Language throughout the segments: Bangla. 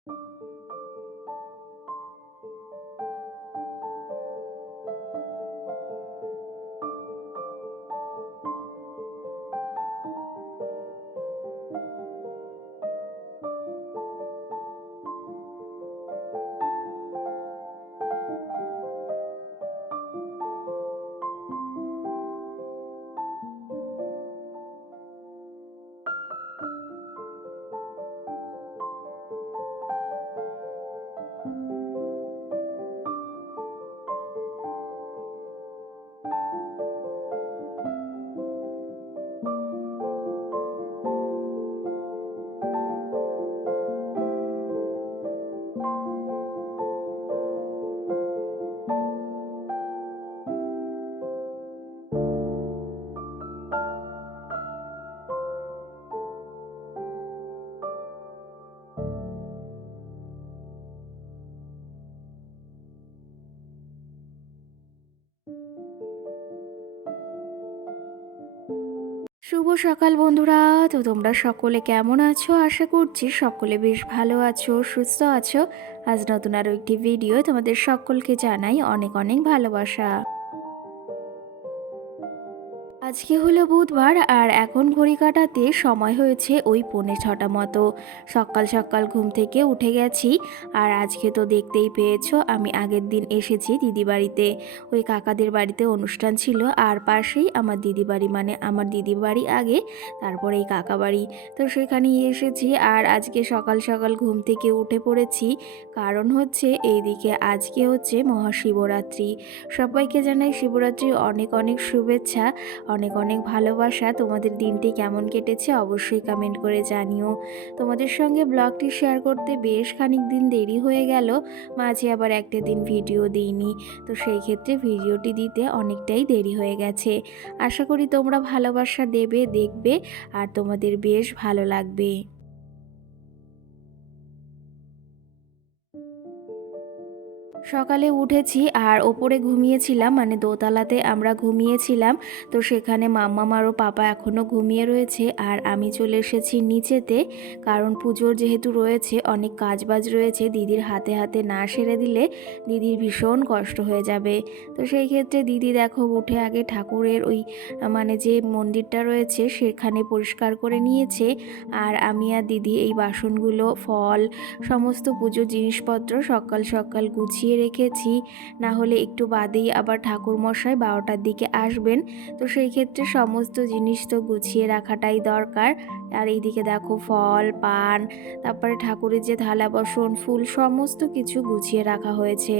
শুভ সকাল বন্ধুরা। তো তোমরা সকলে কেমন আছো? আশা করছি সকলে বেশ ভালো আছো, সুস্থ আছো। আজ নতুন আরও একটি ভিডিও তোমাদের সকলকে জানাই অনেক অনেক ভালোবাসা। আজকে হলো বুধবার আর এখন ঘড়ি কাটাতে সময় হয়েছে ওই 6:45 মতো। সকাল সকাল ঘুম থেকে উঠে গেছি। আর আজকে তো দেখতেই পেয়েছো আমি আগের দিন এসেছি দিদি বাড়িতে, ওই কাকাদের বাড়িতে অনুষ্ঠান ছিল আর পাশেই আমার দিদি বাড়ি, মানে আমার দিদি বাড়ি আগে, তারপরে এই কাকা বাড়ি। তো সেখানেই এসেছি আর আজকে সকাল সকাল ঘুম থেকে উঠে পড়েছি। কারণ হচ্ছে এইদিকে আজকে হচ্ছে মহাশিবরাত্রি। সবাইকে জানাই শিবরাত্রির অনেক অনেক শুভেচ্ছা, অনেক অনেক ভালোবাসা। তোমাদের দিনটি কেমন কেটেছে অবশ্যই কমেন্ট করে জানিও। তোমাদের সঙ্গে ব্লগটি শেয়ার করতে বেশ খানিক দিন দেরি হয়ে গেল, মাঝে আবার একটা দিন ভিডিও দিইনি, তো সেই ক্ষেত্রে ভিডিওটি দিতে অনেকটাই দেরি হয়ে গেছে। আশা করি তোমরা ভালোবাসা দেবে, দেখবে আর তোমাদের বেশ ভালো লাগবে। সকালে উঠেছি আর ওপরে ঘুমিয়েছিলাম, মানে দোতলাতে আমরা ঘুমিয়েছিলাম। তো সেখানে মাম্মাম আরও পাপা এখনও ঘুমিয়ে রয়েছে আর আমি চলে এসেছি নিচেতে। কারণ পুজোর যেহেতু রয়েছে, অনেক কাজবাজ রয়েছে, দিদির হাতে হাতে না সেরে দিলে দিদির ভীষণ কষ্ট হয়ে যাবে। তো সেই ক্ষেত্রে দিদি দেখো উঠে আগে ঠাকুরের ওই মানে যে মন্দিরটা রয়েছে সেখানে পরিষ্কার করে নিয়েছে। আর আমি আর দিদি এই বাসনগুলো, ফল, সমস্ত পুজোর জিনিসপত্র সকাল সকাল গুছিয়ে রেখেছি। না হলে একটু বাদেই আবার ঠাকুরমশাই 12টার দিকে আসবেন। তো সেই ক্ষেত্রে সমস্ত জিনিস তো গুছিয়ে রাখাটাই দরকার। আর এইদিকে দেখো ফল, পান, তারপরে ঠাকুরের যে থালা বাসন, ফুল, সমস্ত কিছু গুছিয়ে রাখা হয়েছে।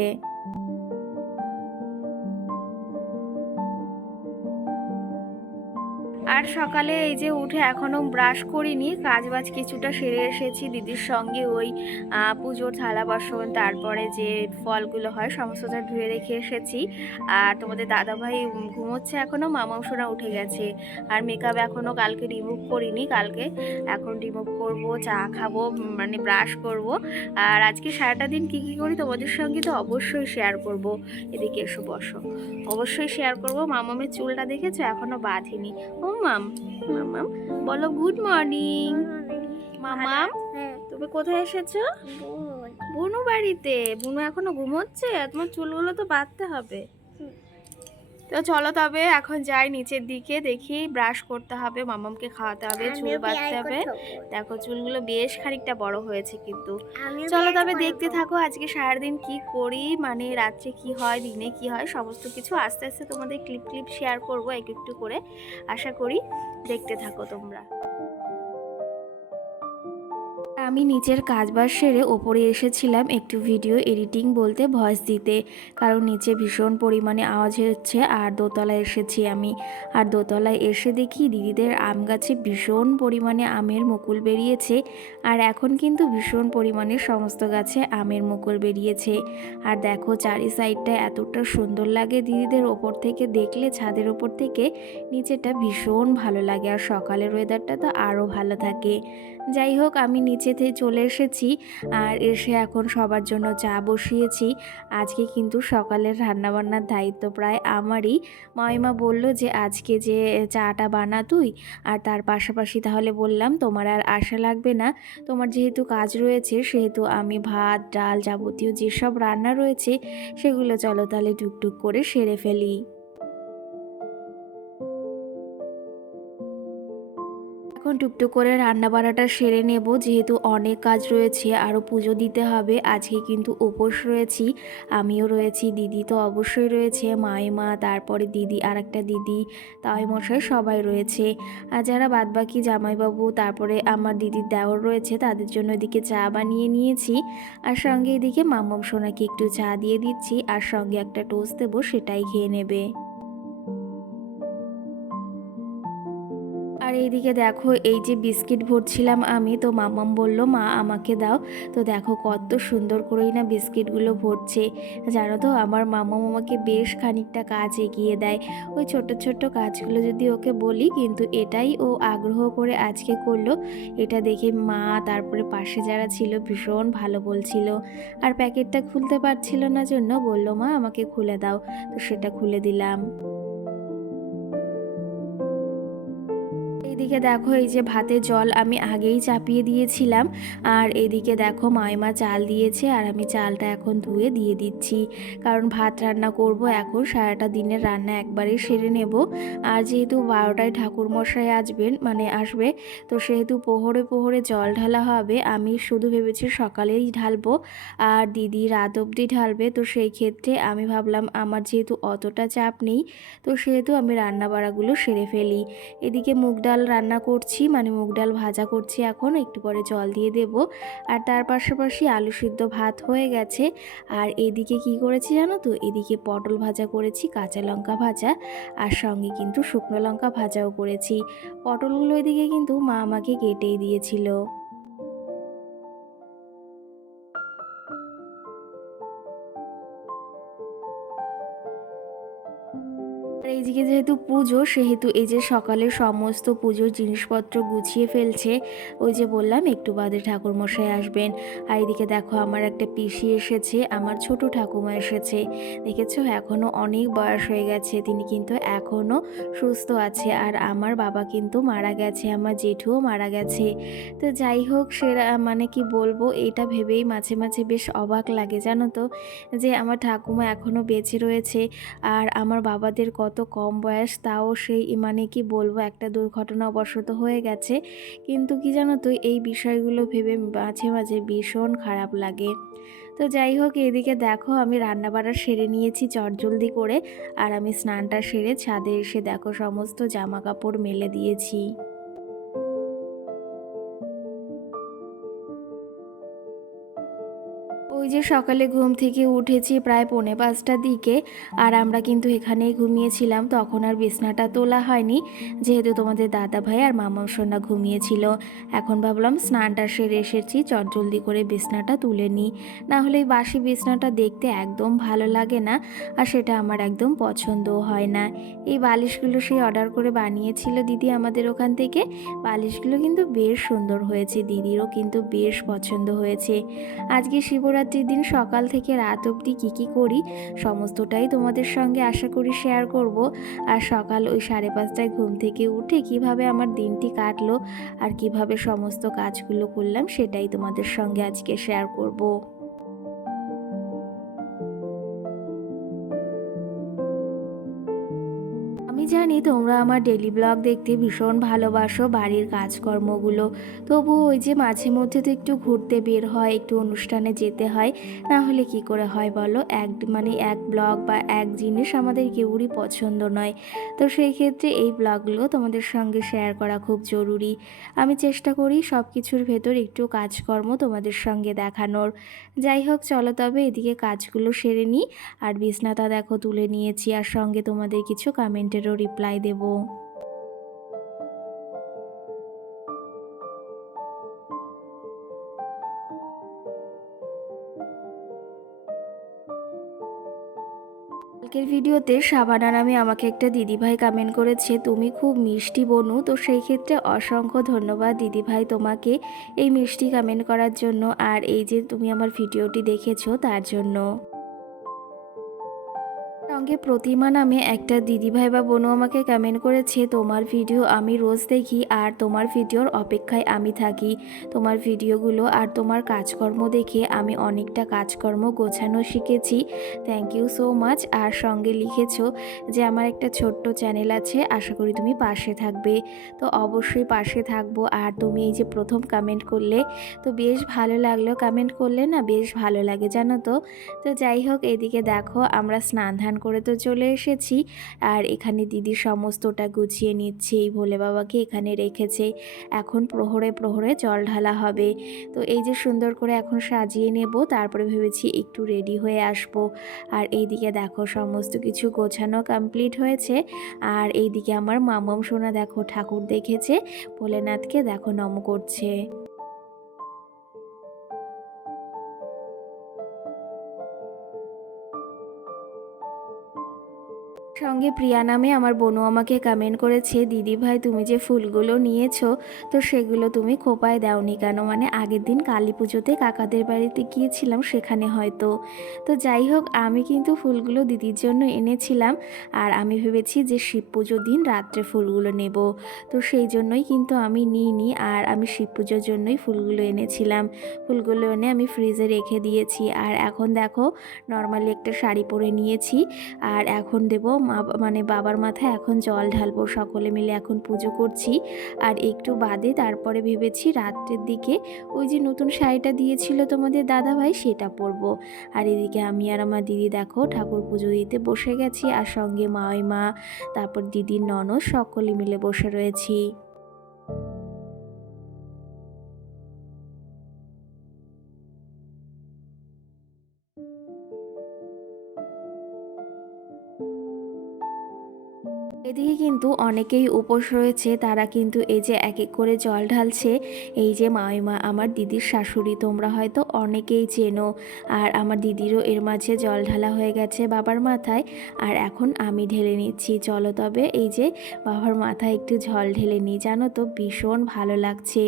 আর সকালে এই যে উঠে এখনও ব্রাশ করিনি, কাজবাজ কিছুটা সেরে এসেছি দিদির সঙ্গে। ওই পুজোর থালা বাসন, তারপরে যে ফলগুলো হয় সমস্তটা ধুয়ে রেখে এসেছি। আর তোমাদের দাদাভাই ঘুমোচ্ছে এখনও, মামাশোরা উঠে গেছে। আর মেকআপ এখনও কালকে রিমুভ করিনি, কালকে এখন রিমুভ করব, চা খাবো, মানে ব্রাশ করব। আর আজকে সারাটা দিন কী কী করি তোমাদের সঙ্গে তো অবশ্যই শেয়ার করব। এদিকে এসো বসো, অবশ্যই শেয়ার করব। মামামের চুলটা দেখেছো এখনও বাঁধিনি। ও মাম, মামাম বলো গুড মর্নিং। মামাম তুমি কোথায় এসেছো? বুনু বাড়িতে। বুনু এখনো ঘুমোচ্ছে, তোমার চুলগুলো তো বাঁধতে হবে। তো চলো তবে এখন যাই নিচের দিকে, দেখি ব্রাশ করতে হবে, মামামকে খাওয়াতে হবে, চুল বাঁধতে হবে। দেখো চুলগুলো বেশ খানিকটা বড় হয়েছে কিন্তু। চলো তবে দেখতে থাকো আজকে সারাদিন কি করি, মানে রাত্রে কি হয়, দিনে কি হয়, সমস্ত কিছু আস্তে আস্তে তোমাদের ক্লিপ ক্লিপ শেয়ার করবো একটু একটু করে। আশা করি দেখতে থাকো তোমরা। আমি নিচের কাজবাজ সেরে ওপরে এসেছিলাম একটু ভিডিও এডিটিং বলতে ভয়েস দিতে, কারণ নিচে ভীষণ পরিমাণে আওয়াজ হচ্ছে। আর দোতলায় এসেছি আমি, আর দোতলায় এসে দেখি দিদিদের আম গাছে ভীষণ পরিমাণে আমের মুকুল বেরিয়েছে। আর এখন কিন্তু ভীষণ পরিমাণে সমস্ত গাছে আমের মুকুল বেরিয়েছে। আর দেখো চারি সাইডটা এতটা সুন্দর লাগে দিদিদের ওপর থেকে দেখলে, ছাদের ওপর থেকে নিচেটা ভীষণ ভালো লাগে। আর সকালের ওয়েদারটা তো আরও ভালো থাকে। যাই হোক, আমি নিচে নিচেতে চলে এসেছি আর এসে এখন সবার জন্য চা বসিয়েছি। আজকে কিন্তু সকালের রান্নাবান্নার দায়িত্ব প্রায় আমারই। মামিমা বলল যে আজকে যে চাটা বানা তুই, আর তার পাশাপাশি তাহলে বললাম তোমার আর আসা লাগবে না, তোমার যেহেতু কাজ রয়েছে সেহেতু আমি ভাত ডাল যাবতীয় যেসব রান্না রয়েছে সেগুলো চলো তাহলে টুকটুক করে সেরে ফেলি। এখন টুকটুক করে রান্না বান্নাটা সেরে নেব, যেহেতু অনেক কাজ রয়েছে, আরও পুজো দিতে হবে। আজকে কিন্তু উপোস রয়েছি, আমিও রয়েছি, দিদি তো অবশ্যই রয়েছে, মাইমা, তারপরে দিদি আর একটা দিদি, তাই মশাই সবাই রয়েছে। আর যারা বাদবাকি জামাইবাবু তারপরে আমার দিদির দেওর রয়েছে তাদের জন্য এদিকে চা বানিয়ে নিয়েছি, আর সঙ্গে এদিকে মাম্মাম সোনাকে একটু চা দিয়ে দিচ্ছি, আর সঙ্গে একটা টোস্ট দেবো, সেটাই খেয়ে নেবে। আর এইদিকে দেখো এই যে বিস্কিট ভরছিলাম আমি, তো মাম্মাম বলল মা আমাকে দাও। তো দেখো কত সুন্দর করেই না বিস্কিটগুলো ভরছে। জানো তো আমার মাম্মাম আমাকে বেশ খানিকটা কাজ এগিয়ে দেয়। ওই ছোট্ট ছোট্ট কাজগুলো যদি ওকে বলি, কিন্তু এটাই ও আগ্রহ করে আজকে করলো। এটা দেখে মা তারপরে পাশে যারা ছিল ভীষণ ভালো বলছিল। আর প্যাকেটটা খুলতে পারছিল না জন্য বলল মা আমাকে খুলে দাও, তো সেটা খুলে দিলাম। এইদিকে দেখো এই যে ভাতের জল আমি আগেই চাপিয়ে দিয়েছিলাম, আর এদিকে দেখো মাইমা চাল দিয়েছে আর আমি চালটা এখন ধুয়ে দিয়ে দিচ্ছি, কারণ ভাত রান্না করব এখন, সারাটা দিনের রান্না একবারে সেরে নেব। আর যেহেতু 12টায় ঠাকুরমশাই আসবে, তো সেহেতু প্রহরে প্রহরে জল ঢালা হবে। আমি শুধু ভেবেছি সকালেই ঢালবো আর দিদি রাত অবধি ঢালবে, তো সেই ক্ষেত্রে আমি ভাবলাম আমার যেহেতু অতটা চাপ নেই, তো সেহেতু আমি রান্না বাড়াগুলো সেরে ফেলি। এদিকে মুগ ডাল রান্না করছি, মুগ ডাল ভাজা করছি, এখন একটু পরে জল দিয়ে দেব। আর তার পাশাপাশি আলু সিদ্ধ ভাত হয়ে গেছে। আর এদিকে কি করেছি জানো তো, এদিকে পটল ভাজা করেছি, কাঁচা লঙ্কা ভাজা, আর সঙ্গে কিন্তু শুকনো লঙ্কা ভাজাও করেছি। পটলগুলো এদিকে কিন্তু মা আমাকে কেটেই দিয়েছিল। আর এইদিকে যেহেতু পুজো, সেহেতু এই যে সকালে সমস্ত পুজোর জিনিসপত্র গুছিয়ে ফেলছে। ওই যে বললাম একটু বাদে ঠাকুরমশাই আসবেন। আর এদিকে দেখো আমার একটা পিসি এসেছে, আমার ছোট ঠাকুমা এসেছে। দেখেছো এখনও অনেক বয়স হয়ে গেছে, তিনি কিন্তু এখনও সুস্থ আছে। আর আমার বাবা কিন্তু মারা গেছে, আমার জেঠুও মারা গেছে। তো যাই হোক, সেরা কি বলবো, এটা ভেবেই মাঝে মাঝে বেশ অবাক লাগে জানো তো, যে আমার ঠাকুমা এখনও বেঁচে রয়েছে। আর আমার বাবাদের কত কম বয়স, তাও সেই কি বলবো, একটা দুর্ঘটনাবশত হয়ে গেছে। কিন্তু কি জানো তো, এই বিষয়গুলো ভেবে মাঝে মাঝে ভীষণ খারাপ লাগে। তো যাই হোক, এদিকে দেখো আমি রান্নাবাড়া সেরে নিয়েছি চটজলদি করে, আর আমি স্নানটা সেরে ছাদে এসে দেখো সমস্ত জামা কাপড় মেলে দিয়েছি। ওই যে সকালে ঘুম থেকে উঠেছি প্রায় 4:45টার দিকে, আর আমরা কিন্তু এখানেই ঘুমিয়েছিলাম, তখন আর বিছনাটা তোলা হয়নি, যেহেতু তোমাদের দাদা ভাই আর মামা সোনা ঘুমিয়েছিল। এখন ভাবলাম স্নানটা সেরে এসেছি, চটজলদি করে বিছনাটা তুলে নিই, না হলে এই বাসি বিছনাটা দেখতে একদম ভালো লাগে না, আর সেটা আমার একদম পছন্দও হয় না। এই বালিশগুলো সেই অর্ডার করে বানিয়েছিল দিদি আমাদের ওখান থেকে। বালিশগুলো কিন্তু বেশ সুন্দর হয়েছে, দিদিরও কিন্তু বেশ পছন্দ হয়েছে। আজকে শিবরাত্রির দিন সকাল থেকে রাত অবধি কী করি সমস্তটাই তোমাদের সঙ্গে আশা করি শেয়ার করব। আর সকাল ওই 5:30টায় ঘুম থেকে উঠে কিভাবে আমার দিনটি কাটলো আর কিভাবে সমস্ত কাজগুলো করলাম সেটাই তোমাদের সঙ্গে আজকে শেয়ার করব। আমি জানি তোমরা আমার ডেলি ব্লগ দেখতে ভীষণ ভালোবাসো, বাড়ির কাজকর্মগুলো, তবু ওই যে মাঝে মধ্যে তো একটু ঘুরতে বের হয়, একটু অনুষ্ঠানে যেতে হয়, না হলে কি করে হয় বলো, এক ব্লগ বা এক জিনিস আমাদের কেউরই পছন্দ নয়। তো সেই ক্ষেত্রে এই ব্লগগুলো তোমাদের সঙ্গে শেয়ার করা খুব জরুরি। আমি চেষ্টা করি সব কিছুর ভেতর একটু কাজকর্ম তোমাদের সঙ্গে দেখানোর। যাই হোক, চলো তবে এদিকে কাজগুলো সেরে নিই। আর বিছনাটা দেখো তুলে নিয়েছি, আর সঙ্গে তোমাদের কিছু কমেন্টেরও রিপ্লাই দেব। কালকের ভিডিওতে শাবানা নামে আমাকে একটা দিদিভাই কমেন্ট করেছে, তুমি খুব মিষ্টি বোনু। তো সেই ক্ষেত্রে অসংখ্য ধন্যবাদ দিদিভাই তোমাকে এই মিষ্টি কমেন্ট করার জন্য, আর এই যে তুমি আমার ভিডিওটি দেখেছো তার জন্য। সঙ্গে প্রতিমা নামে একটা দিদিভাই বা বোনও আমাকে কমেন্ট করেছে, তোমার ভিডিও আমি রোজ দেখি আর তোমার ভিডিওর অপেক্ষায় আমি থাকি। তোমার ভিডিওগুলো আর তোমার কাজকর্ম দেখে আমি অনেকটা কাজকর্ম গোছানো শিখেছি। Thank you so much. আর সঙ্গে লিখেছো যে আমার একটা ছোট্ট চ্যানেল আছে, আশা করি তুমি পাশে থাকবে। তো অবশ্যই পাশে থাকবো। আর তুমি এই যে প্রথম কমেন্ট করলে, তো বেশ ভালো লাগলো। কমেন্ট করলে না বেশ ভালো লাগে জানো তো। তো যাই হোক, এদিকে দেখো আমরা স্নান ধান করে তো চলে এসেছি, আর এখানে দিদি সমস্তটা গুছিয়ে নিচ্ছে। এই ভোলে বাবাকে এখানে রেখেছে, এখন প্রহরে প্রহরে জল ঢালা হবে। তো এই যে সুন্দর করে এখন সাজিয়ে নেব, তারপরে ভেবেছি একটু রেডি হয়ে আসব। আর এইদিকে দেখো সমস্ত কিছু গোছানো কমপ্লিট হয়েছে। আর এইদিকে আমার মামাম সোনা দেখো ঠাকুর দেখেছে, ভোলেনাথকে দেখো নম করছে। সঙ্গে প্রিয়া নামে আমার বোনও আমাকে কমেন্ট করেছে, দিদি ভাই তুমি যে ফুলগুলো নিয়েছো তো সেগুলো তুমি খোপায় দাওনি কেন, মানে আগের দিন কালী পুজোতে কাকাদের বাড়িতে গিয়েছিলাম সেখানে হয়তো। তো যাই হোক, আমি কিন্তু ফুলগুলো দিদির জন্য এনেছিলাম, আর আমি ভেবেছি যে শিব পুজোর দিন রাত্রে ফুলগুলো নেব। তো সেই জন্যই কিন্তু আমি নিইনি, আর আমি শিব পুজোর জন্যই ফুলগুলো এনেছিলাম। ফুলগুলো এনে আমি ফ্রিজে রেখে দিয়েছি। আর এখন দেখো নর্মালি একটা শাড়ি পরে নিয়েছি, আর এখন দেব মানে বাবার মাথায় এখন জল ঢালবো। সকলে মিলে এখন পুজো করছি। আর একটু বাদে তারপরে ভেবেছি রাত্রের দিকে ওই যে নতুন শাড়িটা দিয়েছিল তোমাদের দাদা ভাই সেটা পরবো। আর এদিকে আমি আর আমার দিদি দেখো ঠাকুর পুজো দিতে বসে গেছি, আর সঙ্গে মা, তারপর দিদির ননদ সকলে মিলে বসে রয়েছি। এদিকে কিন্তু অনেকেই উপোস রয়েছে, তারা কিন্তু এই যে এক এক করে জল ঢালছে। এই যে মামিমা আমার দিদির শাশুড়ি, তোমরা হয়তো অনেকেই চেনো। আর আমার দিদিরও এর মাঝে জল ঢালা হয়ে গেছে বাবার মাথায়, আর এখন আমি ঢেলে নিচ্ছি। চলো তবে এই যে বাবার মাথায় একটু জল ঢেলে নিই, জানো তো ভীষণ ভালো লাগছে।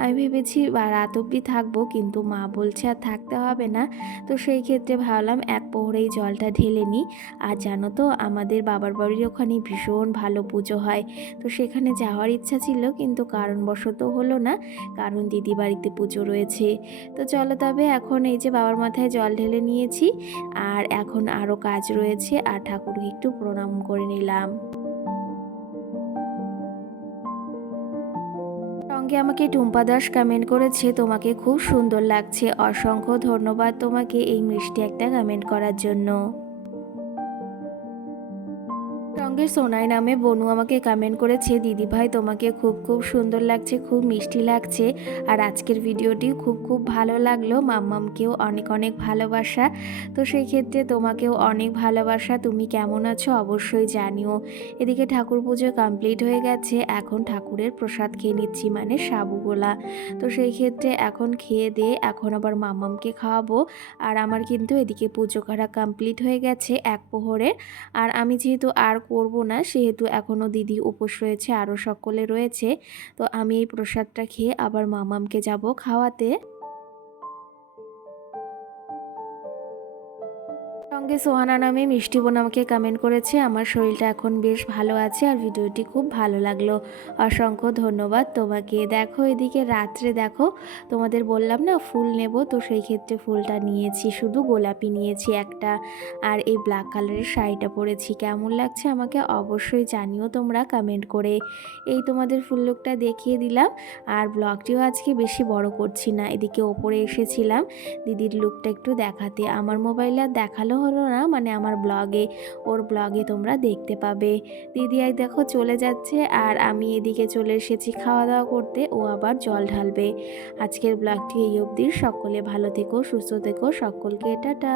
আমি ভেবেছি রাত অবধি থাকবো, কিন্তু মা বলছে আর থাকতে হবে না। তো সেই ক্ষেত্রে ভাবলাম এক প্রহরেই জলটা ঢেলে নিই। আর জানো তো আমাদের বাবার বাড়ির ওখানে ভীষণ ভালো পুজো হয়। তো সেখানে যাওয়ার ইচ্ছা ছিল, কিন্তু কারণবশত হলো না, কারণ দিদি বাড়িতে পুজো রয়েছে। তো চলো তবে এখন এই যে বাবার মাথায় জল ঢেলে নিয়েছি, আর এখন আরও কাজ রয়েছে, আর ঠাকুরকে একটু প্রণাম করে নিলাম। সঙ্গে আমাকে টুম্পা দাস কমেন্ট করেছে, তোমাকে খুব সুন্দর লাগছে। অসংখ্য ধন্যবাদ তোমাকে এই মিষ্টি একটা কমেন্ট করার জন্য। সঙ্গে সোনাই নামে বনু আমাকে কমেন্ট করেছে, দিদি ভাই তোমাকে খুব খুব সুন্দর লাগছে, খুব মিষ্টি লাগছে, আর আজকের ভিডিওটি খুব খুব ভালো লাগলো। মাম্মামকেও অনেক অনেক ভালোবাসা। তো সেই ক্ষেত্রে তোমাকেও অনেক ভালোবাসা। তুমি কেমন আছো অবশ্যই জানিও। এদিকে ঠাকুর পুজো কমপ্লিট হয়ে গেছে, এখন ঠাকুরের প্রসাদ খেয়ে নিচ্ছি, মানে সাবুগোলা। তো সেই ক্ষেত্রে এখন খেয়ে দিয়ে এখন আবার মাম্মামকে খাওয়াবো। আর আমার কিন্তু এদিকে পুজো করা কমপ্লিট হয়ে গেছে এক প্রহরে। আর আমি যেহেতু আর করব না, সেহেতু এখনও দিদি উপোস রয়েছে, আরও সকলে রয়েছে। তো আমি এই প্রসাদটা খেয়ে আবার মামামকে যাব খাওয়াতে। সঙ্গে সোহানা নামে মিষ্টি বোন আমাকে কমেন্ট করেছে, আমার শরীরটা এখন বেশ ভালো আছে আর ভিডিওটি খুব ভালো লাগলো। অসংখ্য ধন্যবাদ তোমাকে। দেখো এদিকে রাত্রে দেখো, তোমাদের বললাম না ফুল নেব, তো সেই ক্ষেত্রে ফুলটা নিয়েছি, শুধু গোলাপি নিয়েছি একটা। আর এই ব্ল্যাক কালারের শাড়িটা পরেছি, কেমন লাগছে আমাকে অবশ্যই জানিও তোমরা কমেন্ট করে। এই তোমাদের ফুল লুকটা দেখিয়ে দিলাম। আর ব্লগটিও আজকে বেশি বড় করছি না, এদিকে ওপরে এসেছিলাম দিদির লুকটা একটু দেখাতে। আমার মোবাইলে আর দেখালো হলো না, মানে আমার ব্লগে, ওর ব্লগে তোমরা দেখতে পাবে। দিদি আর দেখো চলে যাচ্ছে, আর আমি এদিকে চলে এসেছি খাওয়া দাওয়া করতে, ও আবার জল ঢালবে। আজকের ব্লগটি এই অবধি। সকলে ভালো থেকো, সুস্থ থেকো, সকলকে টাটা।